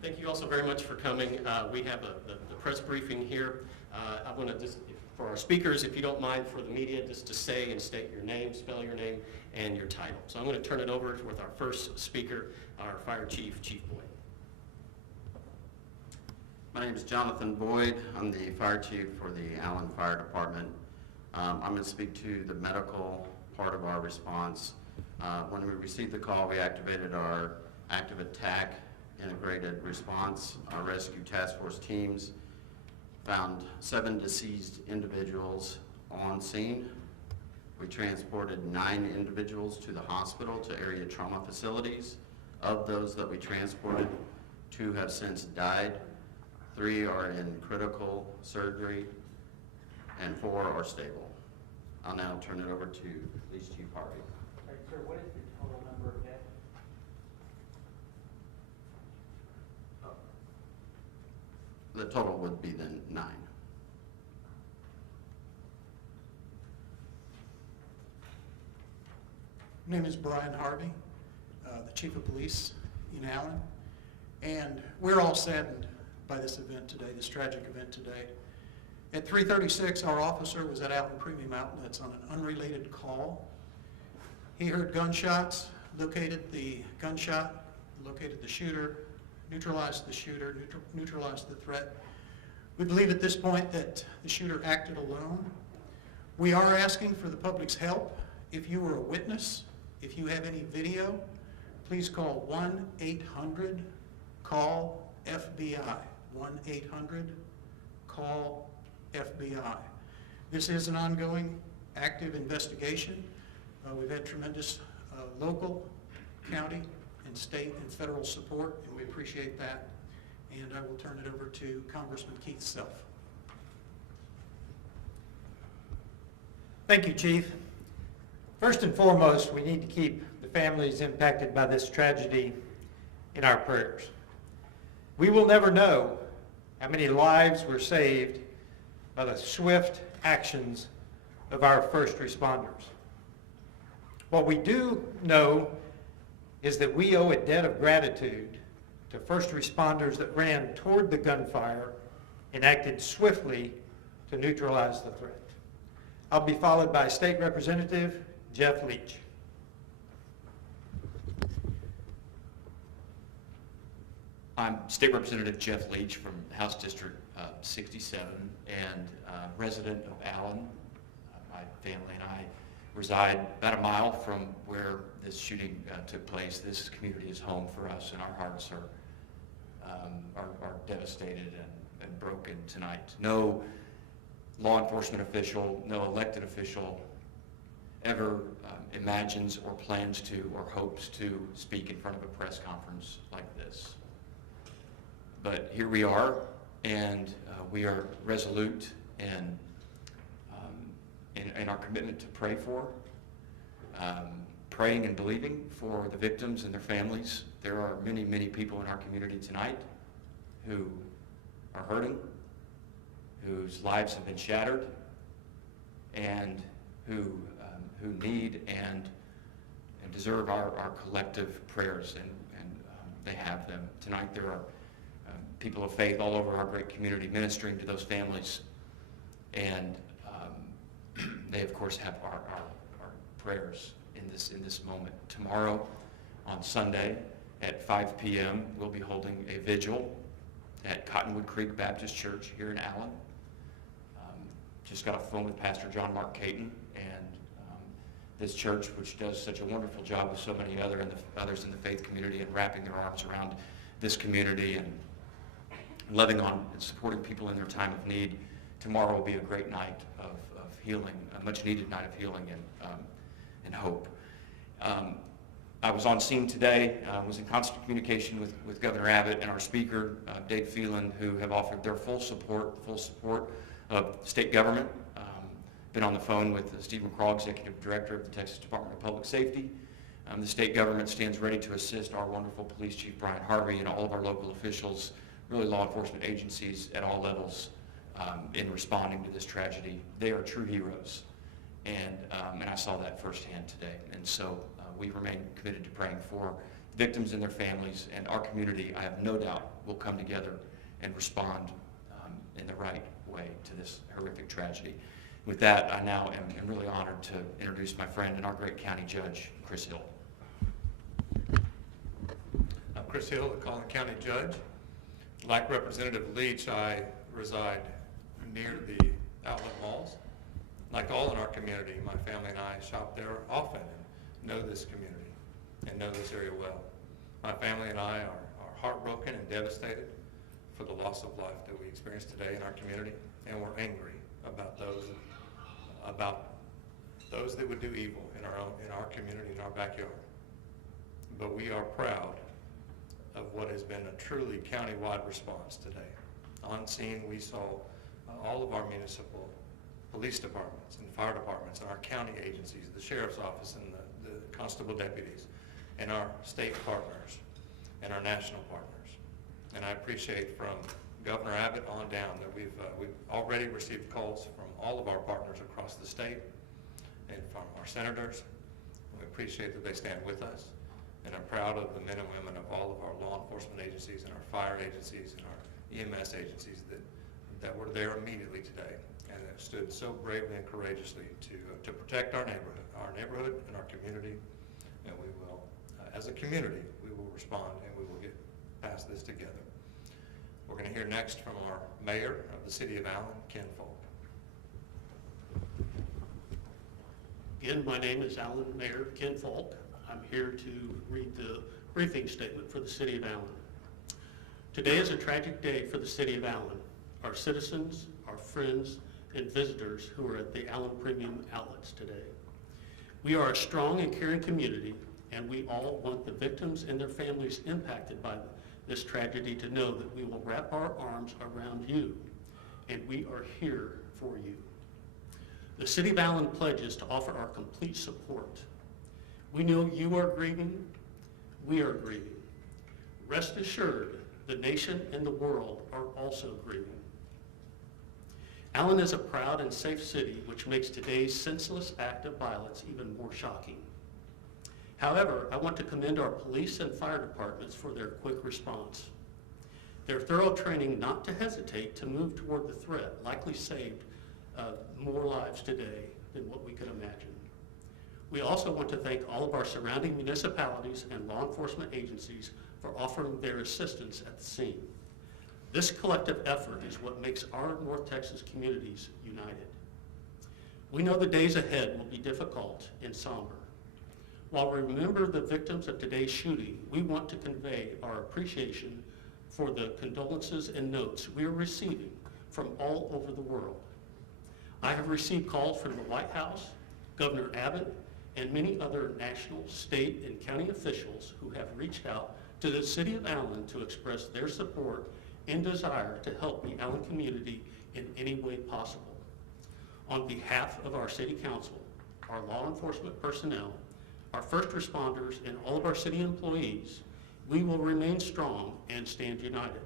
Thank you also very much for coming. We have the press briefing here. I want to just, for our speakers, if you don't mind, for the media, just to say and state your name, spell your name, and your title. So I'm going to turn it over with our first speaker, our Fire Chief, Chief Boyd. My name is Jonathan Boyd. I'm the Fire Chief for the Allen Fire Department. I'm going to speak to the medical part of our response. When we received the call, we activated our active attack integrated response. Our rescue task force teams found 7 deceased individuals on scene. We transported 9 individuals to the hospital, to area trauma facilities. Of those that we transported, 2 have since died, 3 are in critical surgery, and 4 are stable. I'll now turn it over to Police Chief Harvey. All right, sir, what is the total number of deaths? The total would be then 9. My name is Brian Harvey, the Chief of Police in Allen, and we're all saddened by this event today, this tragic event today. At 3:36, our officer was at Allen Premium Outlets on an unrelated call. He heard gunshots, located the gunshot, located the shooter, neutralized the shooter, neutralized the threat. We believe at this point that the shooter acted alone. We are asking for the public's help. If you were a witness, if you have any video, please call 1-800-CALL-FBI, 1-800-CALL-FBI. This is an ongoing, active investigation. We've had tremendous local, county, and state and federal support, and we appreciate that. And I will turn it over to Congressman Keith Self. Thank you, Chief. First and foremost, we need to keep the families impacted by this tragedy in our prayers. We will never know how many lives were saved by the swift actions of our first responders. What we do know is that we owe a debt of gratitude to first responders that ran toward the gunfire and acted swiftly to neutralize the threat. I'll be followed by State Representative Jeff Leach. I'm State Representative Jeff Leach from House District 67 and resident of Allen. My family and I reside about a mile from where this shooting took place. This community is home for us, and our hearts are devastated and broken tonight. No law enforcement official, no elected official ever imagines or plans to or hopes to speak in front of a press conference like this. But here we are, and we are resolute in our commitment to pray for, praying and believing for the victims and their families. There are many, many people in our community tonight who are hurting, whose lives have been shattered, and who need and deserve our collective prayers, and they have them. Tonight there are people of faith all over our great community ministering to those families, and they of course have our prayers in this moment. Tomorrow on Sunday at 5 p.m. we'll be holding a vigil at Cottonwood Creek Baptist Church here in Allen. Just got off the phone with Pastor John Mark Caton, and this church, which does such a wonderful job with so many others in the faith community and wrapping their arms around this community and loving on and supporting people in their time of need. Tomorrow will be a great night of healing, a much needed night of healing and hope. I was on scene today, was in constant communication with Governor Abbott and our speaker, Dave Phelan, who have offered their full support of state government. Been on the phone with Steve McCraw, Executive Director of the Texas Department of Public Safety. The state government stands ready to assist our wonderful Police Chief Brian Harvey and all of our local officials, really law enforcement agencies at all levels, in responding to this tragedy. They are true heroes, and I saw that firsthand today. And so we remain committed to praying for victims and their families, and our community, I have no doubt, will come together and respond in the right way to this horrific tragedy. With that, I now am really honored to introduce my friend and our great county judge, Chris Hill. I'm Chris Hill, the Collin County Judge. Like Representative Leach, I reside near the outlet malls. Like all in our community, my family and I shop there often and know this community and know this area well. My family and I are heartbroken and devastated for the loss of life that we experienced today in our community, and we're angry about those that would do evil in our community, in our backyard. But we are proud of what has been a truly countywide response today. On scene, we saw all of our municipal police departments and fire departments and our county agencies, the sheriff's office and the constable deputies, and our state partners and our national partners. And I appreciate from Governor Abbott on down that we've already received calls from all of our partners across the state and from our senators. We appreciate that they stand with us. And I'm proud of the men and women of all of our law enforcement agencies and our fire agencies and our EMS agencies that were there immediately today and that stood so bravely and courageously to protect our neighborhood and our community. And we will, as a community, we will respond and we will get past this together. We're going to hear next from our mayor of the city of Allen, Ken Folk. Again, my name is Allen Mayor Ken Folk. I'm here to read the briefing statement for the city of Allen. Today is a tragic day for the city of Allen, our citizens, our friends, and visitors who are at the Allen Premium Outlets today. We are a strong and caring community, and we all want the victims and their families impacted by this tragedy to know that we will wrap our arms around you, and we are here for you. The City of Allen pledges to offer our complete support. We know you are grieving, we are grieving. Rest assured, the nation and the world are also grieving. Allen is a proud and safe city, which makes today's senseless act of violence even more shocking. However, I want to commend our police and fire departments for their quick response. Their thorough training not to hesitate to move toward the threat likely saved more lives today than what we could imagine. We also want to thank all of our surrounding municipalities and law enforcement agencies for offering their assistance at the scene. This collective effort is what makes our North Texas communities united. We know the days ahead will be difficult and somber. While we remember the victims of today's shooting, we want to convey our appreciation for the condolences and notes we are receiving from all over the world. I have received calls from the White House, Governor Abbott, and many other national, state, and county officials who have reached out to the City of Allen to express their support and desire to help the Allen community in any way possible. On behalf of our City Council, our law enforcement personnel, our first responders, and all of our city employees, we will remain strong and stand united.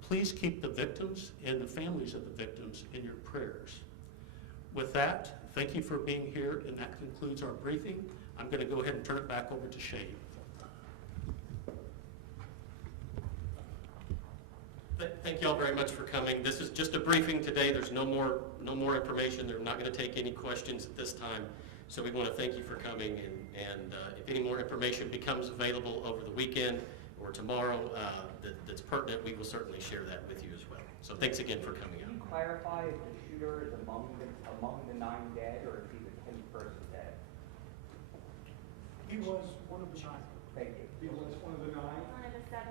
Please keep the victims and the families of the victims in your prayers. With that, thank you for being here, and that concludes our briefing. I'm going to go ahead and turn it back over to Shane. Thank you all very much for coming. This is just a briefing today. There's no more information. They're not going to take any questions at this time. So we want to thank you for coming, and if any more information becomes available over the weekend or tomorrow that's pertinent, we will certainly share that with you as well. So thanks again for coming out. Can you clarify if the shooter is among the 9 dead, or is he the 10th person dead? He was one of the 9. Thank you. He was one of the 9. One of the 7.